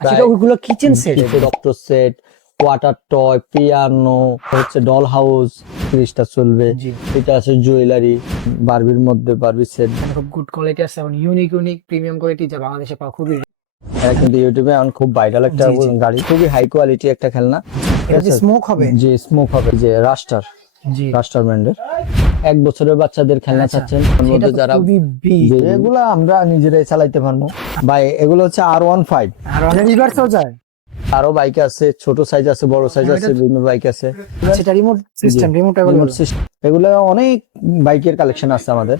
আচ্ছা ওইগুলো kitchen set doctor set water toy piano হচ্ছে ডল হাউস জিনিসটা চলবে এটা আছে জুয়েলারি বারবির মধ্যে বারবি সেট খুব গুড কোয়ালিটি আছে এবং ইউনিক ইউনিক প্রিমিয়াম কোয়ালিটি যা বাংলাদেশে পাওয়া খুবই এটা কিন্তু ইউটিউবে এখন খুব ভাইরাল একটা। গাড়ি খুবই হাই কোয়ালিটি একটা খেলনা। এটা যে স্মোক হবে? যে স্মোক হবে যে রাস্টার জি। রাস্টার ব্র্যান্ডের এক বছরের বাচ্চাদের খেলনা আচ্ছা। চাচ্ছেন। যারা এগুলো আমরা নিজেরাই চালাইতে পারব। ভাই এগুলো হচ্ছে আর ওয়ান ফাইভ আর রিভার্সও যায়। আরও বাইক আছে ছোট সাইজ আছে বড় সাইজ আছে বিভিন্ন বাইক আছে। সেটা remote system remote Remote system। এগুলো অনেক বাইকের কালেকশন আছে আমাদের।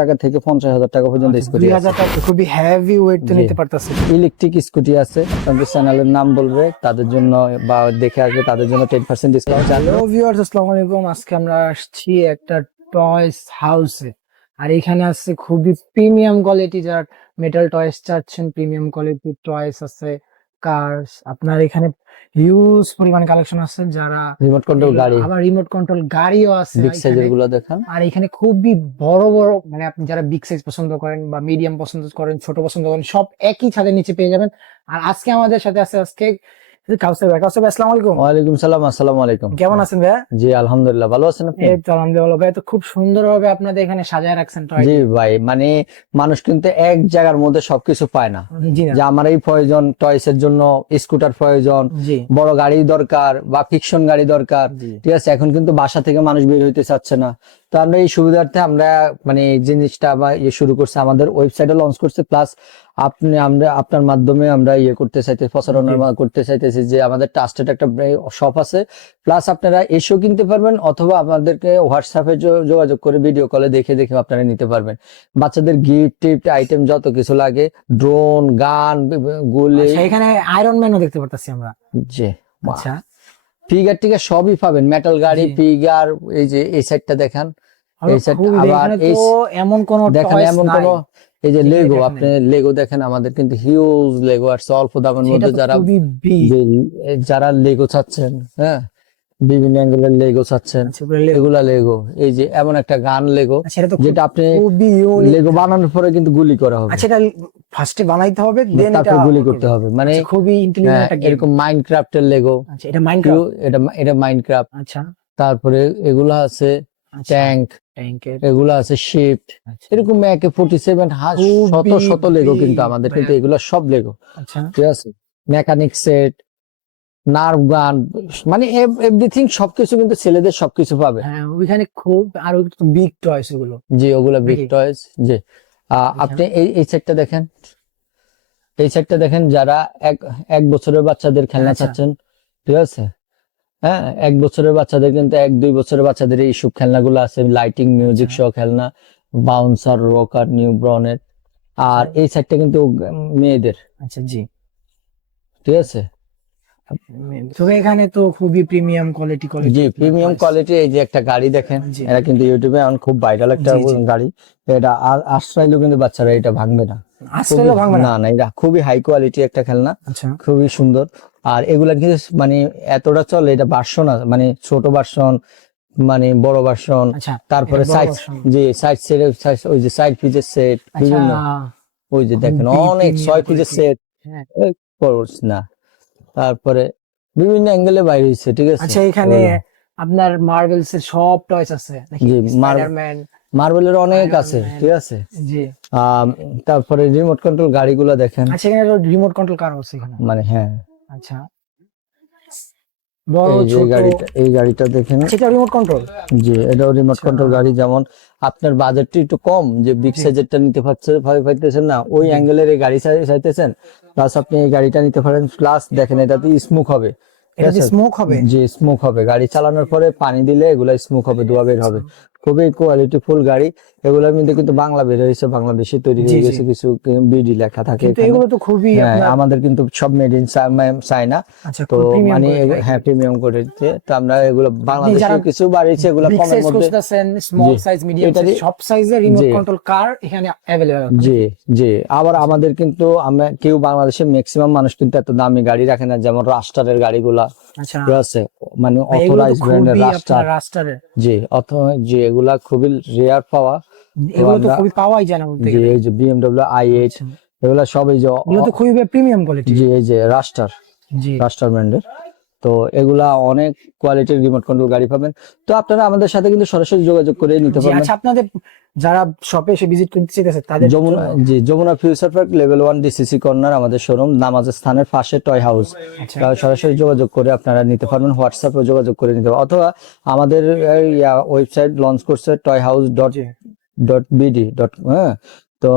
টাকা থেকে পঞ্চাশ হাজার টাকা পর্যন্ত স্কুটি টাকা খুবই হেভি ওয়েট নিতে পারতেছে। ইলেকট্রিক স্কুটি আছে চ্যানেলের নাম বলবে তাদের জন্য বা দেখে আসবে তাদের জন্য ten percent discount hello viewers আসসালামু আলাইকুম। আজকে আমরা আসছি একটা টয়স হাউসে আর এখানে আছে খুবই প্রিমিয়াম কোয়ালিটি যারা মেটাল টয়স চাচ্ছেন প্রিমিয়াম কোয়ালিটির টয়স আছে। কার্স আপনার এখানে হিউজ পরিমাণ কালেকশন আছে যারা রিমোট কন্ট্রোল গাড়ি। আবার রিমোট কন্ট্রোল গাড়িও আছে বিগ। সাইজেরগুলো দেখেন। আর এখানে খুবই বড় বড় মানে আপনি যারা বিগ সাইজ পছন্দ করেন বা মিডিয়াম পছন্দ করেন ছোট পছন্দ করেন সব একই ছাদের নিচে পেয়ে যাবেন। আর আজকে আমাদের সাথে আছে আজকে কাউসার ভাই কাউসার ভাই আসসালামু আলাইকুম। ওয়ালাইকুম সালাম আসসালামু আলাইকুম। কেমন আছেন ভাইয়া? জি আলহামদুলিল্লাহ ভালো আছেন আপনি? এই তো আলহামদুলিল্লাহ ভাই তো খুব সুন্দরভাবে আপনাদের এখানে সাজায় রাখছেন টয় জি ভাই মানে মানুষ কিন্তু এক জায়গার মধ্যে সবকিছু পায় না। জি যে আমার এই প্রয়োজন টয়েস এর জন্য স্কুটার প্রয়োজন বড় গাড়ি দরকার বা ফিকশন গাড়ি দরকার ঠিক আছে? এখন কিন্তু বাসা থেকে মানুষ বের হইতে চাচ্ছে না। তো আমরা এই সুবিধার্থে আমরা মানে এই জিনিসটা বা ইয়ে শুরু করছে। আমাদের ওয়েবসাইটে লঞ্চ করছে প্লাস আপনি আমরা আপনার মাধ্যমে আমরা ইয়ে করতে চাইতে প্রচারণা করতে চাইতেছি যে আমাদের ট্রাস্টেড একটা শপ আছে। প্লাস আপনারা এসেও কিনতে পারবেন অথবা আমাদেরকে হোয়াটসঅ্যাপে যোগাযোগ করে ভিডিও কলে দেখে দেখে আপনারা নিতে পারবেন। বাচ্চাদের গিফট টিফট আইটেম যত কিছু লাগে ড্রোন গান গুলি। আচ্ছা, এখানে আয়রন ম্যানও দেখতে পারতাছি আমরা। যে আচ্ছা। ফিগার টিগার সবই পাবেন। মেটাল গাড়ি। ফিগার এই যে এই সাইডটা দেখেন এই সাইড আবার এই এমন কোন দেখেন এমন। কোন এই যে লেগো আপনি লেগো দেখেন আমাদের কিন্তু হিউজ লেগো আর অল্প দামের মধ্যে যারা যারা লেগো চাচ্ছেন হ্যাঁ? বিভিন্ন অ্যাঙ্গেলের লেগো চাচ্ছেন আচ্ছা। এগুলা লেগো এই যে এমন একটা গান লেগো আচ্ছা, যেটা আপনি। লেগো বানানোর পরে কিন্তু গুলি করা হবে। আচ্ছা এটা ফার্স্টে বানাইতে হবে দেন এটা গুলি করতে হবে। মানে আচ্ছা, খুবই ইন্টেলিজেন্ট হ্যাঁ, একটা এরকম মাইনক্রাফটের লেগো আচ্ছা এটা মাইনক্রাফট এটা এটা মাইনক্রাফট আচ্ছা। তারপরে এগুলা আছে আচ্ছা ট্যাঙ্ক এগুলো আছে শিফট আচ্ছা। এরকম একে ফোর্টি সেভেন শত শত লেগো কিন্তু আমাদের কিন্তু এগুলো সব লেগো আচ্ছা। ঠিক আছে? মেকানিক সেট নার্ভ গান মানে এভরিথিং সবকিছু কিন্তু ছেলেদের সবকিছু পাবে। হ্যাঁ ওইখানে খুব আর বিগ টয়স এগুলো। জি ওগুলো বিগ? টয়েস জি। আপনি এই এই সেটটা দেখেন। এই সেটটা দেখেন যারা এক এক বছরের বাচ্চাদের খেলনা আচ্ছা। চাচ্ছেন ঠিক আছে? হ্যাঁ এক বছরের বাচ্চাদের কিন্তু এক দুই বছরের বাচ্চাদের এই এইসব খেলনাগুলো আছে লাইটিং মিউজিক আচ্ছা। সহ খেলনা বাউন্সার রকার নিউ ব্রনের আর এই সেটটা কিন্তু মেয়েদের। আচ্ছা জি। ঠিক আছে? তবে এখানে তো খুবই প্রিমিয়াম কোয়ালিটি কোয়ালিটি জি প্রিমিয়াম কোয়ালিটি এই যে একটা গাড়ি দেখেন এটা কিন্তু ইউটিউবে এখন খুব ভাইরাল একটা। গাড়ি। এটা আশ্রয়লেও কিন্তু বাচ্চারা এটা ভাঙবে না। ভাঙবে না? না এটা খুবই হাই কোয়ালিটি একটা খেলনা আচ্ছা। খুবই সুন্দর। আর এগুলা কিন্তু মানে এতটা চলে এটা আছে মানে ছোট বাসন মানে বড় ভার্সন আচ্ছা তারপরে সাইড যে সাইড সেট ওই যে সাইড পিচের সেট বিভিন্ন। ওই যে দেখেন অনেক ছয় সেট হ্যাঁ। না। তারপরে বিভিন্ন অ্যাঙ্গেলে বাইরে হয়েছে ঠিক আছে? আচ্ছা এখানে আপনার মার্বেলস এর সব টয়স আছে নাকি স্পাইডারম্যান মার্বেলের অনেক আছে ঠিক আছে? জি। তারপরে রিমোট কন্ট্রোল গাড়িগুলো দেখেন। আচ্ছা এখানে রিমোট কন্ট্রোল কার আছে এখানে। মানে হ্যাঁ। আচ্ছা। বড় এই ছোট। গাড়িটা এই গাড়িটা দেখেন। আচ্ছা এটা রিমোট কন্ট্রোল জি এটাও রিমোট। কন্ট্রোল গাড়ি যেমন। আপনার বাজেটটা একটু কম যে বিগ। সাইজেরটা নিতে পাইতেছেন না। ওই অ্যাঙ্গেল অ্যাঙ্গেলের এই গাড়ি চাই- চাইতেছেন প্লাস আপনি এই গাড়িটা নিতে পারেন প্লাস দেখেন এটাতে স্মোক হবে। এটা স্মোক হবে? জি স্মোক হবে। গাড়ি চালানোর পরে পানি দিলে এগুলা স্মোক হবে ধোয়া বের হবে। খুবই কোয়ালিটি ফুল গাড়ি এগুলোর মধ্যে কিন্তু বাংলা বের হয়েছে বাংলাদেশে তৈরি হয়ে গেছে কিছু বিডি লেখা থাকে কিন্তু এগুলো তো খুবই হ্যাঁ, আমাদের কিন্তু সব মেড ইন চায়না আচ্ছা তো মানে হ্যাঁ প্রিমিয়াম করে তো আমরা এগুলো বাংলাদেশে কিছু বাড়িয়েছে এগুলো কমের মধ্যে স্মল সাইজ মিডিয়াম সব সাইজের রিমোট জি। কন্ট্রোল কার এখানে অ্যাভেলেবল জি জি। আবার আমাদের কিন্তু আমরা কেউ বাংলাদেশে ম্যাক্সিমাম মানুষ কিন্তু এত দামি গাড়ি রাখে না যেমন রাস্টারের গাড়িগুলা আচ্ছা। আছে মানে ভাই, এগুলো তো অথরাইজ ব্র্যান্ডের রাস্টার রাস্টারের জি অথবা জি এগুলা খুবই রেয়ার পাওয়া। এগুলো তো খুবই পাওয়াই যায় না বলতে গেলে। এই যে বিএমডব্লিউ আই এইট আচ্ছা। এগুলা সবই এই যে এগুলো তো খুবই প্রিমিয়াম কোয়ালিটি জি এই যে রাস্টার জি। রাস্টার ব্র্যান্ডের তো এগুলা অনেক কোয়ালিটির রিমোট কন্ট্রোল গাড়ি পাবেন। তো আপনারা আমাদের সাথে কিন্তু সরাসরি যোগাযোগ করে নিতে পারবেন। আচ্ছা আপনাদের যারা শপে এসে ভিজিট করতে চাইতেছে তাদের যমুনা জি Jamuna Future Park level one DCC corner আমাদের শোরুম নামাজের স্থানের পাশে টয় হাউস আচ্ছা। সরাসরি যোগাযোগ করে আপনারা নিতে পারবেন হোয়াটসঅ্যাপে যোগাযোগ করে নিতে পারবেন। অথবা আমাদের ওয়েবসাইট লঞ্চ করছে toy house dot dot BD dot হ্যাঁ। তো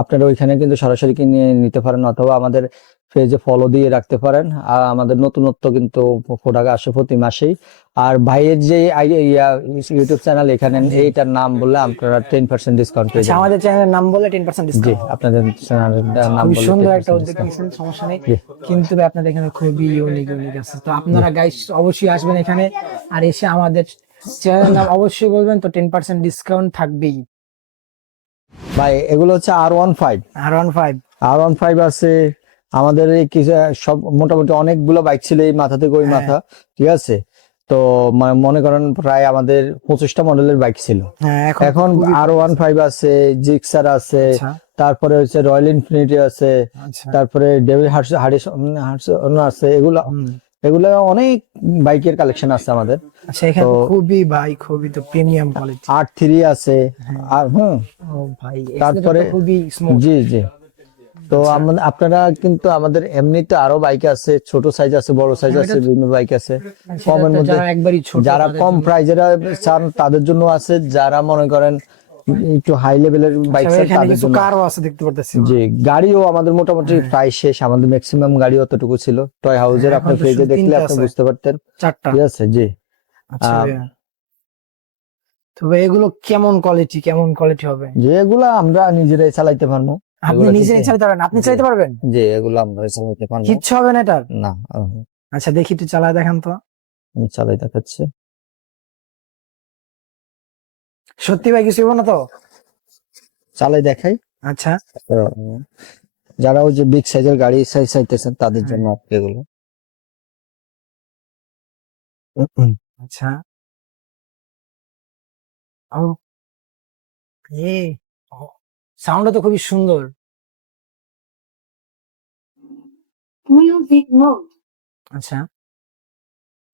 আপনারা ওইখানে কিন্তু সরাসরি কিনে নিতে পারেন অথবা আমাদের পেজে ফলো দিয়ে রাখতে পারেন। আর আমাদের নতুনত্ব কিন্তু প্রোডাক্ট আসে প্রতি মাসেই। আর ভাইয়ের যে ইউটিউব চ্যানেল এখানে এইটার নাম বললে আপনারা টেন পার্সেন্ট ডিসকাউন্ট পেয়ে আচ্ছা যাবেন। আমাদের চ্যানেলের নাম বলে টেন পার্সেন্ট ডিসকাউন্ট আপনাদের চ্যানেলের নাম বললে সুন্দর একটা উদ্যোগ। নিয়েছেন সমস্যা নেই। কিন্তু আপনাদের এখানে খুবই ইউনিক ইউনিক আছে। তো আপনারা গাইস অবশ্যই আসবেন এখানে। আর এসে আমাদের চ্যানেল নাম অবশ্যই বলবেন তো টেন পার্সেন্ট ডিসকাউন্ট থাকবেই। ভাই এগুলো হচ্ছে R one five R one five R one five আছে আমাদের এই কিছু সব মোটামুটি অনেকগুলো বাইক ছিল এই মাথা থেকে ওই হ্যাঁ। মাথা ঠিক আছে? তো মনে করেন প্রায় আমাদের পঁচিশটা মডেলের বাইক ছিল। হ্যাঁ এখন আর ওয়ান ফাইভ আছে জিক্সার আছে আচ্ছা। তারপরে হচ্ছে রয়্যাল ইনফিনিটি আছে আচ্ছা। তারপরে ডেভিল হার্স আছে এগুলো। এগুলো অনেক বাইকের কালেকশন আছে আমাদের। আচ্ছা তো- খুবই ভাই খুবই তো প্রিমিয়াম কোয়ালিটি আর থ্রি আছে। আর হুম। তারপরে- তারপরে খুবই জি জি। তো আচ্ছা। আমাদের আপনারা কিন্তু আমাদের এমনিতে আরও বাইক আছে ছোট সাইজ আছে বড় সাইজ আছে বিভিন্ন বাইক আছে। কমের মধ্যে যারা কম। প্রাইজের চান তাদের জন্য আছে। যারা মনে করেন একটু হাই লেভেলের বাইক তাদের জন্য কারও আছে দেখতে পারতেছি জি গাড়িও আমাদের মোটামুটি হ্যাঁ। প্রায় শেষ। আমাদের ম্যাক্সিমাম গাড়ি অতটুকু ছিল। টয় হাউসের হ্যাঁ, আপনি পেজে দেখলে আপনি বুঝতে পারতেন। ঠিক আছে জি। আচ্ছা আহ, ভাইয়া। তো এগুলো কেমন কোয়ালিটি কেমন কোয়ালিটি হবে? যে এগুলো আমরা নিজেরাই চালাইতে পারব। আপনি নিজেই চালাতে পারবেন আপনি জি। চালাতে পারবেন? যে এগুলো আমরা চালাইতে পারব কিচ্ছু হবে না এটার? না আচ্ছা দেখি একটু চালায় দেখান তো। আমি চালাই দেখাচ্ছি। সত্যি ভাই কিছু না তো? চালাই দেখাই। আচ্ছা। যারা ওই যে বিগ সাইজের গাড়ি সাইজ চাইতেছেন তাদের জন্য এগুলো। আচ্ছা। ও এ সাউন্ডটা তো খুবই সুন্দর। Music mode. আচ্ছা।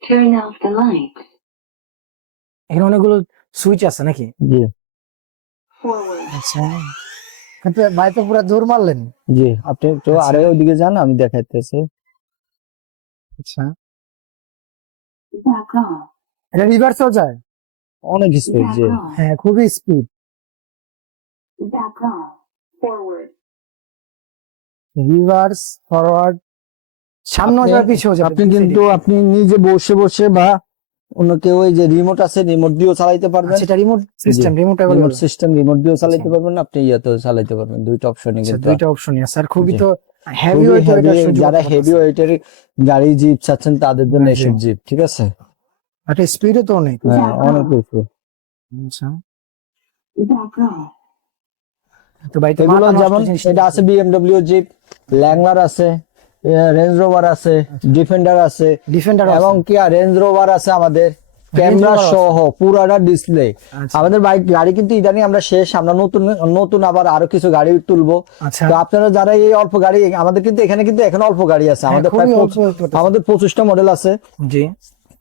Turn off the light. এখানে অনেকগুলো সুইচ আছে নাকি? জি। আচ্ছা। কিন্তু ভাই তো পুরো জোর মারলেন। জি আপনি একটু আচ্ছা। আরে ওইদিকে যান আমি দেখাইতেছি। আচ্ছা. এটা রিভার্সও যায়? অনেক স্পিড জি। হ্যাঁ খুবই speed Back off. Forward. Reverse forward সামনে আপনি- যাবে আপনি কিন্তু আপনি নিজে বসে বসে বা অন্য কেউ ওই যে রিমোট আছে রিমোট দিয়েও চালাইতে পারবেন। সেটা remote system remote remote system remote দিয়েও চালাইতে আচ্ছা। পারবেন আপনি ইয়াতেও চালাইতে পারবেন। দুইটা অপশনই কিন্তু দুইটা অপশনই আছে। আর খুবই তো হেভি খুবই ওয়েট heavy, যারা হেভি ওয়েটের গাড়ি জিপ চাচ্ছেন তাদের জন্য। এসব জিপ ঠিক আছে? একটা স্পিডও তো অনেক। হ্যাঁ অনেক বেশি আচ্ছা. তো ভাই এগুলো যেমন এটা আছে বিএমডব্লিউ জিপ ল্যাংলার আছে রেঞ্জ রোভার আছে ডিফেন্ডার আছে ডিফেন্ডার এবং কি রেঞ্জ রোভার আছে আমাদের ক্যামেরা সহ পুরাটা ডিসপ্লে আচ্ছা। আমাদের বাইক গাড়ি কিন্তু ইদানিং আমরা শেষ আমরা নতুন নতুন আবার আরও কিছু গাড়ি তুলবো। আচ্ছা। তো আপনারা যারা এই অল্প গাড়ি আমাদের কিন্তু এখানে কিন্তু এখন অল্প গাড়ি আছে। হ্যাঁ, আমাদের। আমাদের পঁচিশটা মডেল আছে। জি।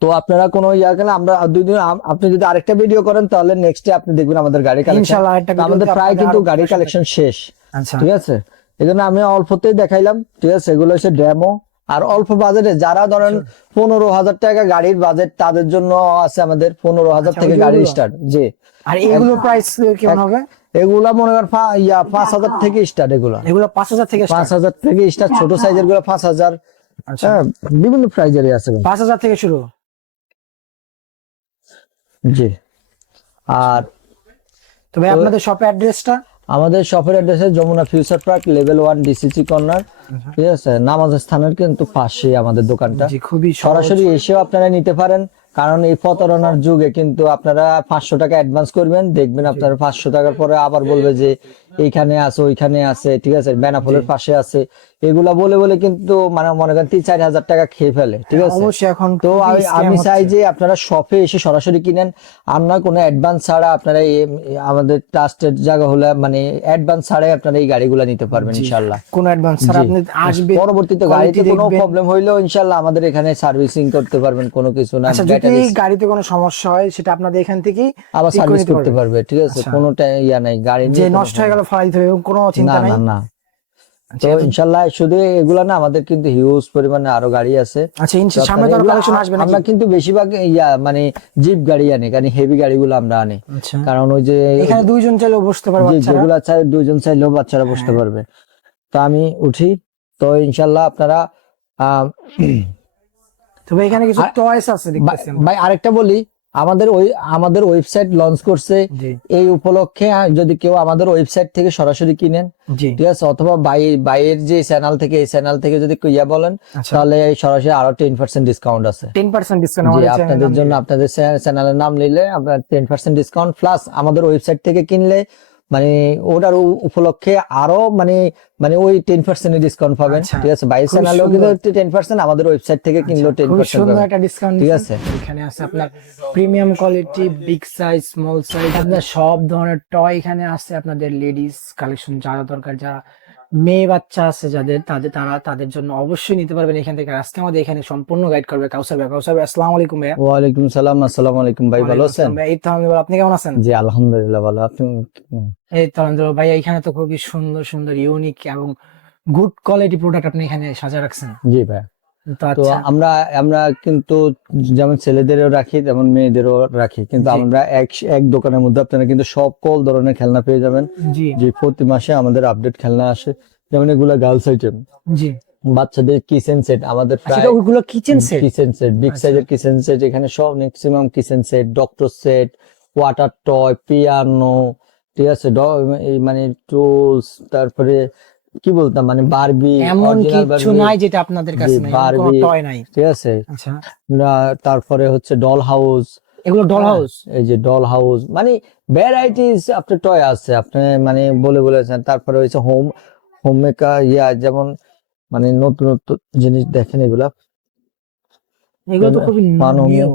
তো আপনারা কোনো ইয়া গেলে আমরা দুই দিন আপনি যদি আরেকটা ভিডিও করেন তাহলে নেক্সট আপনি দেখবেন আমাদের গাড়ি কালেকশন একটা আমাদের প্রায় কিন্তু গাড়ি কালেকশন শেষ। আচ্ছা। ঠিক আছে? এই জন্য আমি অল্পতেই দেখাইলাম। ঠিক আছে? এগুলো হচ্ছে ডেমো আর অল্প বাজেটে যারা ধরেন পনেরো হাজার টাকা গাড়ির বাজেট তাদের জন্য আছে আমাদের পনেরো হাজার আচ্ছা, থেকে গাড়ি স্টার্ট জি। আর এগুলো প্রাইস কেমন হবে? এগুলা মনে করেন ইয়া পাঁচ হাজার থেকে স্টার্ট এগুলা। এগুলো পাঁচ হাজার থেকে পাঁচ হাজার থেকে স্টার্ট ছোট সাইজেরগুলো পাঁচ হাজার। আচ্ছা। হ্যাঁ বিভিন্ন প্রাইজেরই আছে। পাঁচ হাজার থেকে শুরু? জি। আর তো ভাই আপনাদের শপের অ্যাড্রেসটা আমাদের শপের address Jamuna Future Park level one DCC corner ঠিক আছে? নামাজ স্থানের কিন্তু পাশে আমাদের দোকানটা। খুবই সরাসরি সরাসরি এসেও আপনারা নিতে পারেন কারণ এই প্রতারণার যুগে কিন্তু আপনারা পাঁচশো টাকা অ্যাডভান্স করবেন দেখবেন আপনারা পাঁচশো টাকার পরে আবার বলবে যে এইখানে আছে ওইখানে আছে ঠিক আছে? বেনাফলের পাশে আছে। এগুলা বলে বলে কিন্তু মানে মনে করেন তিন চার হাজার টাকা খেয়ে ফেলে ঠিক আছে? অবশ্যই এখন তো আমি চাই যে আপনারা শপে এসে সরাসরি কিনেন। আমরা কোনো অ্যাডভান্স ছাড়া আপনারা আমাদের ট্রাস্টেড জায়গা হলে মানে অ্যাডভান্স ছাড়াই আপনারা এই গাড়িগুলো নিতে পারবেন জি। ইনশাল্লাহ কোনো অ্যাডভান্স জি। আপনি আসবেন পরবর্তীতে গাড়িতে কোনো প্রবলেম হইলেও ইনশাল্লাহ আমাদের এখানে সার্ভিসিং করতে পারবেন কোনো কিছু না। আচ্ছা যদি গাড়িতে কোনো সমস্যা হয় সেটা আপনাদের এখান থেকেই আবার সার্ভিস করতে পারবে ঠিক আছে? আচ্ছা। কোনোটা ইয়া নাই গাড়ি যে নষ্ট হয়ে গেল ফলাই হবে কোনো চিন্তা নাই? না না। তো ইনশাল্লাহ শুধু এগুলা না আমাদের কিন্তু হিউজ পরিমাণে আরও গাড়ি আছে। আচ্ছা সামনে তো কালেকশন আসবে আমরা কিন্তু বেশিরভাগ ইয়া মানে জিপ গাড়ি আনি কারণ হেভি গাড়িগুলো আমরা আনি। আচ্ছা। কারণ ওই যে এখানে দুইজন চাইলেও বসতে পারবে যেগুলা চাই দুইজন চাইলেও বাচ্চারা বসতে হ্যাঁ। পারবে। তো আমি উঠি। তো ইনশাল্লাহ আপনারা তবে এখানে কিছু টয়েস আছে ভাই আরেকটা বলি। আমাদের ওই আমাদের ওয়েবসাইট লঞ্চ করছে এই উপলক্ষে যদি কেউ আমাদের ওয়েবসাইট থেকে সরাসরি কিনেন ঠিক আছে? অথবা বাই বাইয়ের যে চ্যানেল থেকে এই চ্যানেল থেকে যদি ইয়া বলেন আচ্ছা। তাহলে সরাসরি আরও টেন পার্সেন্ট ডিসকাউন্ট আছে। টেন পার্সেন্ট ডিসকাউন্ট আপনাদের জন্য আপনাদের চ্যানেলের নাম নিলে আপনার টেন পার্সেন্ট ডিসকাউন্ট প্লাস আমাদের ওয়েবসাইট থেকে কিনলে মানে ওটার উপলক্ষে আরও মানে মানে ওই টেন পার্সেন্ট ডিসকাউন্ট পাবেন। আচ্ছা, ঠিক আছে বাইশ লোক কিন্তু টেন পার্সেন্ট আমাদের ওয়েবসাইট থেকে কিনলো টেন পার্সেন্ট একটা ডিসকাউন্ট ঠিক আছে। এখানে আছে আপনার premium quality big size small size আপনার সব ধরনের টয় এখানে আছে আপনাদের লেডিস কালেকশন যারা দরকার যারা মেয়ে বাচ্চা আছে যাদের তাদের তারা তাদের জন্য অবশ্যই নিতে পারবেন এখান থেকে। আজকে আমাদের এখানে সম্পূর্ণ গাইড করবে কাউসার ভাই। কাউসার ভাই আসসালামু আলাইকুম ভাই ওয়া আলাইকুম সালাম আসসালামু আলাইকুম ভাই ভালো আছেন? ভাই, এই তো আপনি কেমন আছেন? জি আলহামদুলিল্লাহ ভালো। আপনি এই তো আলহামদুলিল্লাহ ভাই এখানে তো খুবই সুন্দর সুন্দর ইউনিক এবং গুড কোয়ালিটি প্রোডাক্ট আপনি এখানে সাজা রাখছেন। জি ভাই তো আচ্ছা। আমরা আমরা কিন্তু যেমন ছেলেদেরও রাখি তেমন মেয়েদেরও রাখি। কিন্তু আমরা এক এক দোকানের মধ্যে আপনারা কিন্তু সকল ধরনের খেলনা পেয়ে যাবেন। যে প্রতি মাসে আমাদের আপডেট খেলনা আসে। যেমন এগুলা গার্লস আইটেম জি। বাচ্চাদের কিচেন সেট আমাদের আচ্ছা প্রায় এটা kitchen set kitchen set big. সাইজের কিচেন সেট এখানে সব maximum kitchen set doctor set water toy piano ঠিক আছে? মানে টুলস তারপরে কি বলতাম মানে বারবি এমন কিছু নাই যেটা আপনাদের কাছে নাই Barbie। টয় নাই। ঠিক আছে। আচ্ছা। তারপরে হচ্ছে ডল হাউস এগুলো ডল হাউস এই যে ডল হাউস মানে ভ্যারাইটিস আপনার টয় আছে আপনি মানে বলে বলেছেন তারপরে হচ্ছে হোম হোম মেকার ইয়া যেমন মানে নতুন নতুন জিনিস দেখেন এগুলা। এগুলো তো খুবই মাননীয়। নিউ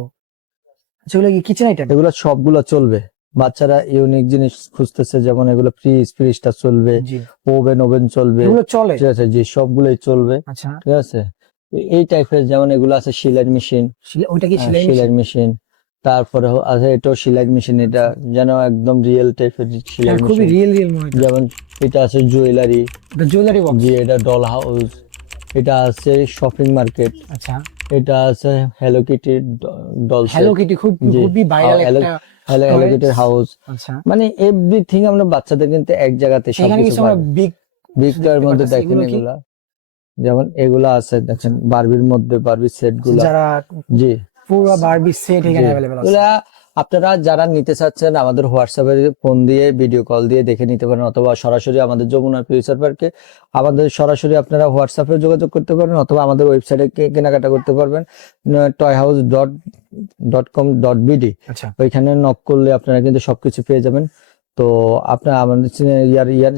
আচ্ছা কি কিচেন আইটেম এগুলো সবগুলো চলবে। বাচ্চারা ইউনিক জিনিস খুঁজতেছে যেমন এগুলো ফ্রিজ ফ্রিজটা চলবে ওভেন ওভেন চলবে। চলে। ঠিক আছে জি সবগুলোই চলবে। আচ্ছা। ঠিক আছে? এই টাইপের যেমন এগুলো আছে সিলাই মেশিন ওইটা কি সেলাই সেলাই মেশিন তারপরে আছে এটাও সিলাই মেশিন এটা যেন একদম রিয়েল টাইপের সেলাই হ্যাঁ, খুবই রিয়েল রিয়েল মনে যেমন এটা আছে জুয়েলারি জুয়েলারি জি এটা ডল হাউস এটা আছে শপিং মার্কেট আচ্ছা। এটা আছে Hello Kitty doll Hello Kitty খুব খুবই ভাইরাল একটা হ্যালো হ্যালো কিটি কিটির হাউস আচ্ছা। মানে এভরিথিং আমরা বাচ্চাদের কিন্তু এক জায়গাতে সব সবকিছু বিগ বিক্রয়ের মধ্যে দেখেন এগুলো যেমন এগুলা আছে দেখেন বারবির মধ্যে বারবি সেটগুলা। যারা জি। পুরো বারবি সেট এখানে अवेलेबल আছে। আপনারা যারা নিতে চাচ্ছেন আমাদের হোয়াটসঅ্যাপে ফোন দিয়ে ভিডিও কল দিয়ে দেখে নিতে পারেন অথবা সরাসরি আমাদের যমুনা ফিউচার পার্কে আমাদের সরাসরি আপনারা হোয়াটসঅ্যাপে যোগাযোগ করতে পারেন অথবা আমাদের ওয়েবসাইটে কেনাকাটা করতে পারবেন। Toy house dot dot com dot BD ওইখানে নক করলে আপনারা কিন্তু সবকিছু পেয়ে যাবেন। তো আপনার আমাদের ইয়ার ইয়ার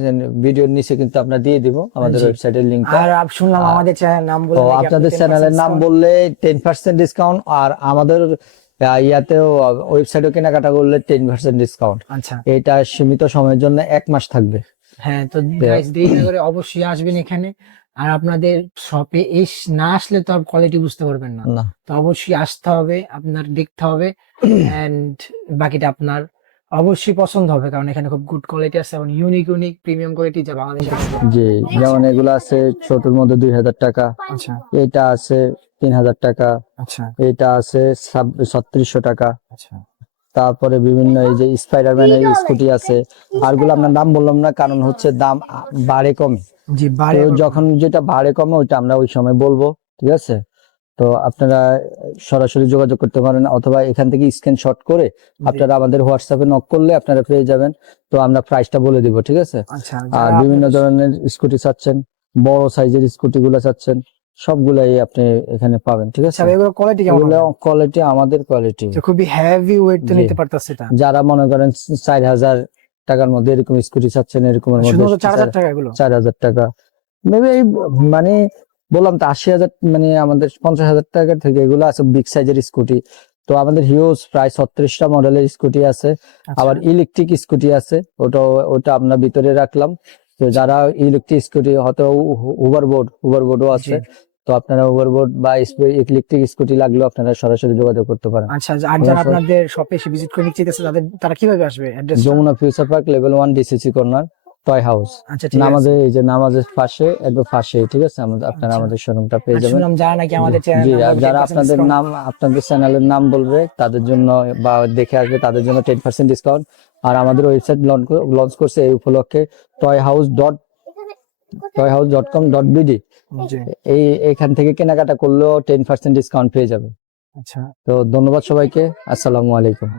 ভিডিওর নিচে কিন্তু আমরা দিয়ে দিব আমাদের। ওয়েবসাইটের লিঙ্কটা আর শুনলাম আমাদের চ্যানেল নাম বলে তো আপনাদের চ্যানেলের নাম বললে টেন পার্সেন্ট ডিসকাউন্ট আর আমাদের ইয়াতেও ওয়েবসাইটও কেনাকাটা করলে টেন পার্সেন্ট ডিসকাউন্ট আচ্ছা। এটা সীমিত সময়ের জন্য এক মাস থাকবে। হ্যাঁ তো দেরি না করে অবশ্যই আসবেন এখানে। আর আপনাদের শপে এস না আসলে তো আর কোয়ালিটি বুঝতে পারবেন না। না। তো অবশ্যই আসতে হবে আপনার দেখতে হবে। এন্ড বাকিটা আপনার অবশ্যই পছন্দ হবে কারণ এখানে খুব গুড কোয়ালিটি আছে এবং ইউনিক ইউনিক প্রিমিয়াম কোয়ালিটি যা বাংলাদেশে জি যেমন এগুলো আছে ছোটর মধ্যে দুই হাজার টাকা আচ্ছা। এটা আছে তিন হাজার টাকা আচ্ছা। এটা আছে ছত্রিশশো টাকা। আচ্ছা। তারপরে বিভিন্ন এই যে স্পাইডারম্যানের স্কুটি আছে আরগুলো আপনার দাম বললাম না কারণ হচ্ছে দাম বাড়ে কমে। জি তো যখন যেটা বাড়ে কমে ওইটা আমরা ওই সময় বলব ঠিক আছে? তো আপনারা সরাসরি যোগাযোগ করতে পারেন অথবা এখান থেকে স্ক্রিনশট করে আপনারা আমাদের হোয়াটসঅ্যাপে নক করলে আপনারা পেয়ে যাবেন। তো আমরা প্রাইসটা বলে দিব ঠিক আছে? আচ্ছা আর বিভিন্ন ধরনের স্কুটি চাচ্ছেন বড় সাইজের স্কুটি গুলো চাচ্ছেন সবগুলাই আপনি এখানে পাবেন ঠিক আছে? আচ্ছা এগুলো কোয়ালিটি কেমন এগুলো কোয়ালিটি আমাদের কোয়ালিটি যে খুবই হেভি ওয়েট তো নিতে পারতেছে এটা। যারা মনে করেন চার হাজার টাকার মধ্যে এরকম স্কুটি চাচ্ছেন এরকম মধ্যে শুধুমাত্র চার হাজার টাকা এগুলো? চার হাজার টাকা। মেবি মানে বললাম তো আশি হাজার মানে আমাদের পঞ্চাশ হাজার টাকার থেকে এগুলো আছে বিগ সাইজের স্কুটি তো আমাদের হিউজ প্রায় ছত্রিশটা মডেলের স্কুটি আছে। আচ্ছা। আবার ইলেকট্রিক স্কুটি আছে ওটা ওটা আমরা ভিতরে রাখলাম। তো যারা ইলেকট্রিক স্কুটি হয়তো উবার বোর্ড উবার বোর্ডও আছে। তো আপনারা উবার বোর্ড বা ইলেকট্রিক স্কুটি লাগলেও আপনারা সরাসরি যোগাযোগ করতে পারেন। আচ্ছা আর যারা আপনাদের শপে এসে ভিজিট করে নিতে চাইতেছে তাদের তারা কীভাবে আসবে? Jamuna future park level one DCC corner toy house আচ্ছা নামাজের এই যে নামাজের পাশে একদম পাশে ঠিক আছে? আমাদের আপনারা আচ্ছা। আমাদের শোরুমটা পেয়ে যাবেন। যারা নাকি আমাদের চ্যানেল যারা আপনাদের নাম আপনাদের চ্যানেলের নাম বলবে তাদের জন্য বা দেখে আসবে তাদের জন্য টেন পার্সেন্ট ডিসকাউন্ট আর আমাদের ওয়েবসাইট লঞ্চ করছে এই উপলক্ষে toy house dot toy house dot com dot BD এই এখান থেকে কেনাকাটা করলেও টেন পার্সেন্ট ডিসকাউন্ট পেয়ে যাবে। আচ্ছা। তো ধন্যবাদ সবাইকে। আসসালামু আলাইকুম।